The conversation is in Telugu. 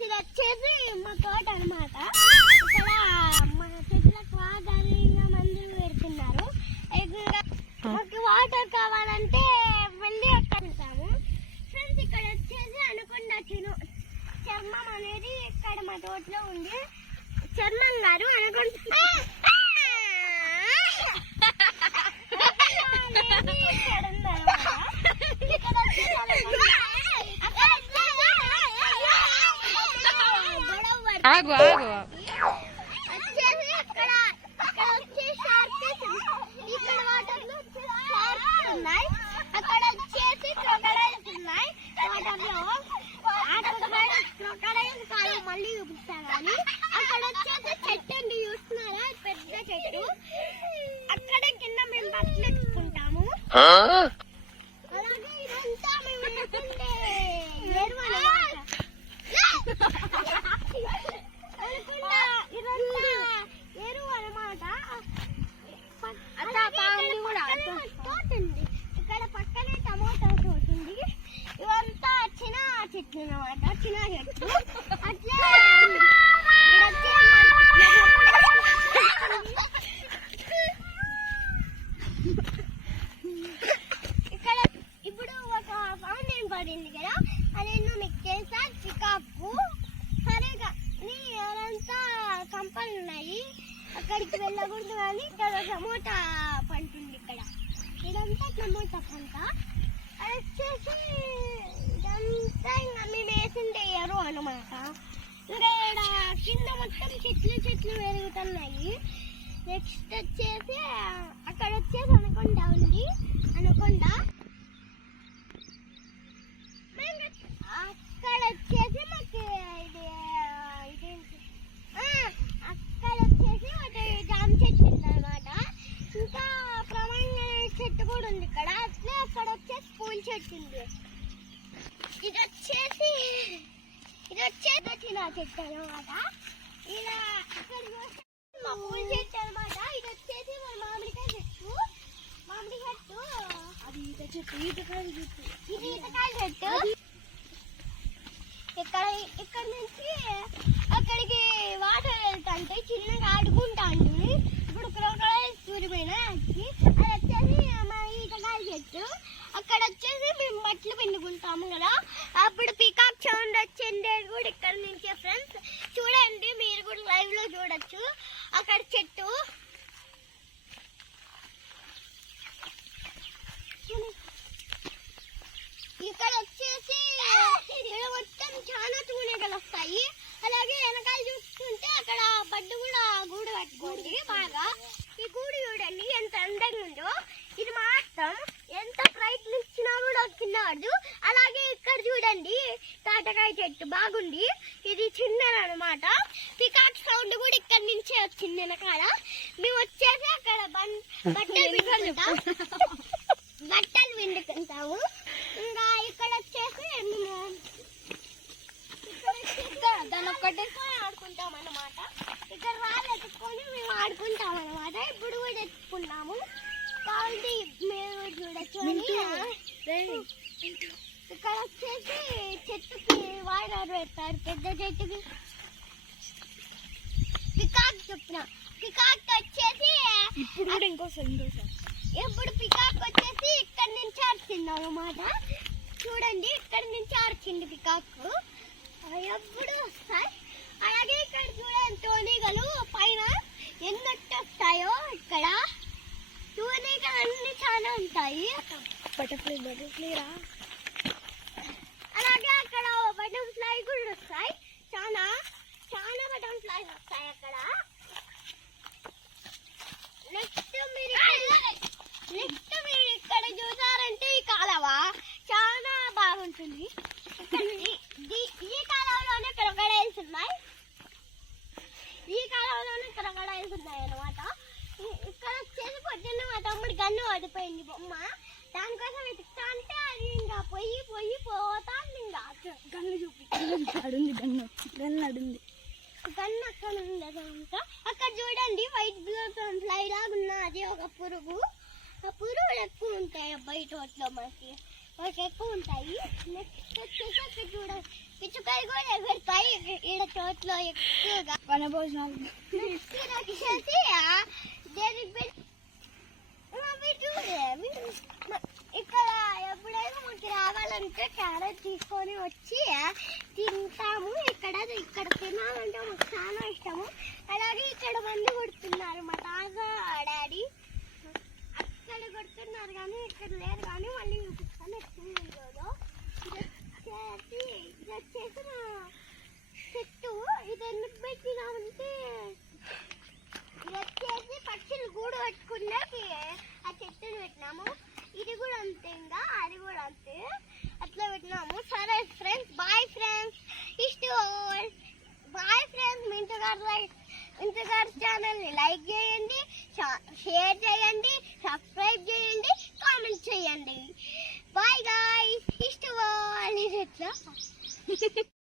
ఫ్రెండ్స్ ఇది వచ్చేసి మా తోట అనమాట. ఇక్కడ మన చెట్లకు వాటర్గా మందులు పెడుతున్నారు. మాకు వాటర్ కావాలంటే వెళ్ళి ఎక్కడుంటాము ఫ్రెండ్స్. ఇక్కడ వచ్చేసి అనుకున్న చర్మం అనేది ఇక్కడ మా తోటలో ఉంది. చర్మం గారు అనుకుంటున్నా ఆగు ఆగు అక్కడ వచ్చేసి క్రొకడైల్స్ ఉన్నాయి వాటర్లో. క్రొకడైల్స్ కాదు మళ్ళీ చూపిస్తాను కానీ అక్కడ వచ్చేసి చెట్టు అండి చూస్తున్నారా, పెద్ద చెట్టు. అక్కడ కింద మేము బట్టలు ఎత్తుకుంటాము. అలాగే ఇదంతా మేము ఎత్తుకుంటే ఎరువు అన్నమాట. ఎరువు అన్నమాట. ఇక్కడ పక్కనే టమాటా తోట ఉంది. ఇవంతా చిన్న చెట్లు అన్నమాట, చిన్న చెట్లు. అట్లా ఇక్కడ ఇప్పుడు ఒక ఫౌంటైన్ పడింది కదా, అదేంటో మీకు తెలుసా? చికాకు. సరేగా అదంతా కంపలు ఉన్నాయి, అక్కడికి వెళ్ళకూడదు. కానీ ఇక్కడ టమోటా పంట ఉంది. ఇదంతా టమోటా పంట. అది వచ్చేసి ఇదంతా ఇంకా మేము వేసిండే ఎరువు అనమాట. ఇంకా ఇక్కడ కింద మొత్తం చెట్లు పెరుగుతున్నాయి. నెక్స్ట్ వచ్చేసి అక్కడ వచ్చేసి అనకొండ ఉంది. అనకొండ అక్కడ వచ్చేసి మాకు ఇదేంటి అక్కడ వచ్చేసి ఒకటి జామ చెట్టు ఉంది అనమాట. ఇంకా ప్రమాణ చెట్టు కూడా ఉంది ఇక్కడ. అట్లే అక్కడ వచ్చేసి పూల చెట్టు ఉంది. ఇది వచ్చేసి చిన్న చెట్టు అనమాట. ఇలా అక్కడ మా పూల చెట్టు అనమాట. ఇది వచ్చేసి మా మామిడికాయ చెట్టు. మామిడి చెట్టు అది ఈత చెట్టు. ఈతకాయ చెట్టు. ఇది ఈతకాయ చెట్టు. ఇక్కడ నుంచి అక్కడికి వాటర్ వెళ్తాంటే చిన్నగా ఆడుకుంటా ఉంటుంది. ఇప్పుడు క్రొకడైల్స్ సూరిపోయినా అది వచ్చేసి మా ఈతకాయ చెట్టు. అక్కడ వచ్చేసి మేము బట్టలు పిండుకుంటాము కదా, అప్పుడు పికాక్ సౌండ్ వచ్చిండేది కూడా ఇక్కడ నుంచే ఫ్రెండ్స్. చూడండి, మీరు కూడా లైవ్ లో చూడొచ్చు. అక్కడ చెట్టు ఇక్కడ వచ్చేసి మొత్తం చాలా తూనెగలు వస్తాయి. అలాగే వెనకాల చూసుకుంటే అక్కడ బడ్డు కూడా గూడు కట్టుకోండి బాగా. ఈ గూడు చూడండి ఎంత అందంగా ఉందో. ఇది మాత్రం ఎంత ప్రయత్నించినా కూడా కింద పడదు. అలాగే ఇక్కడ చూడండి తాటకాయ చెట్టు బాగుంది. ఇది చిన్నదనమాట. పికాక్ సౌండ్ కూడా ఇక్కడ నుంచే వచ్చింది వెనకాల. మేము వచ్చేసి అక్కడ బట్టలు పిండుకుంటాము. ఇంకా ఇక్కడ వచ్చేసి మేము దాని ఒక్కటే ఆడుకుంటాం అన్నమాట. ఇక్కడ వాళ్ళు ఎత్తుకొని మేము ఆడుకుంటాం అన్నమాట. ఇప్పుడు కూడా ఎత్తుకున్నాము కాబట్టి మీరు చూడొచ్చు. ఇక్కడ వచ్చేసి చెట్టుకి వాయిదారు పెడతారు. పెద్ద చెట్టుకి పికాక్ చెప్పిన. పికాక్ వచ్చేసి ఇప్పుడు పికాక్ వచ్చేసి ఇక్కడ నుంచి ఆడుతుంది అన్నమాట. చూడండి, ఇక్కడ నుంచి ఆడుతుంది పికాక్. ఎప్పుడు వస్తాయి. అలాగే ఇక్కడ చూడండి తోనీగలు పైన ఎన్నట్టు వస్తాయో. ఇక్కడ తోనీగలు అన్ని చాలా ఉంటాయి. బటర్ఫ్లై రా. అలాగే అక్కడ బటర్ఫ్లై కూడా వస్తాయి. చాలా బటర్ఫ్లైస్ వస్తాయి అక్కడ. నెక్స్ట్ మీరు ఇక్కడ చూసారంటే ఈ కాలవ చాలా బాగుంటుంది. ఈ కాలంలోనే క్రొకడైల్స్ ఉన్నాయి. అన్నమాట. ఇక్కడ వచ్చేసి పొద్దున్న మా తమ్ముడు గన్ను పడిపోయింది బొమ్మ. దానికోసం వెతుకుతా అంటే అది ఇంకా పోయి పోతా. ఇంకా గన్ను గన్ను అక్కడ ఉంది. అక్కడ చూడండి వైట్ ఫ్లై లాగా ఉన్నది ఒక పురుగు. ఆ పురుగులు ఎక్కువ ఉంటాయి అబ్బాయి తోటలో. మాకు ఎక్కువ ఉంటాయి. నెక్స్ట్ వచ్చేసి అక్కడ చూడండి పిచ్చుకాయలు కూడా ఎగురుతాయి. చోట్ల ఎక్కువగా వనభోజనం వచ్చేసి ఇక్కడ ఎప్పుడైనా మనకి రావాలంటే క్యారెట్ తీసుకొని వచ్చి తింటాము. ఇక్కడ తినాలంటే మాకు చాలా ఇష్టము. అలాగే ఇక్కడ మంది కొడుతున్నారు మా తాత డాడీ, అక్కడ కొడుతున్నారు కానీ ఇక్కడ లేరు. కానీ మళ్ళీ చూపిస్తాను ఎక్కువ. ఇది వచ్చేసి నా చెట్టు. ఇది ఎందుకు పెట్టినామంటే ఇది వచ్చేసి పక్షులు గూడు కట్టుకున్నాకి ఆ చెట్టుని పెట్టినాము. ఇది కూడా అంతే, ఇంకా అది కూడా అంతే, అట్లా పెట్టినాము. సరే friends, bye friends. Bye friends. మీ ఇంతగారు ఛానల్ని లైక్ చేయండి, షేర్ చేయండి, సబ్స్క్రైబ్ చేయండి, కామెంట్ చేయండి. Bye guys. ఇష్టం ఎట్లా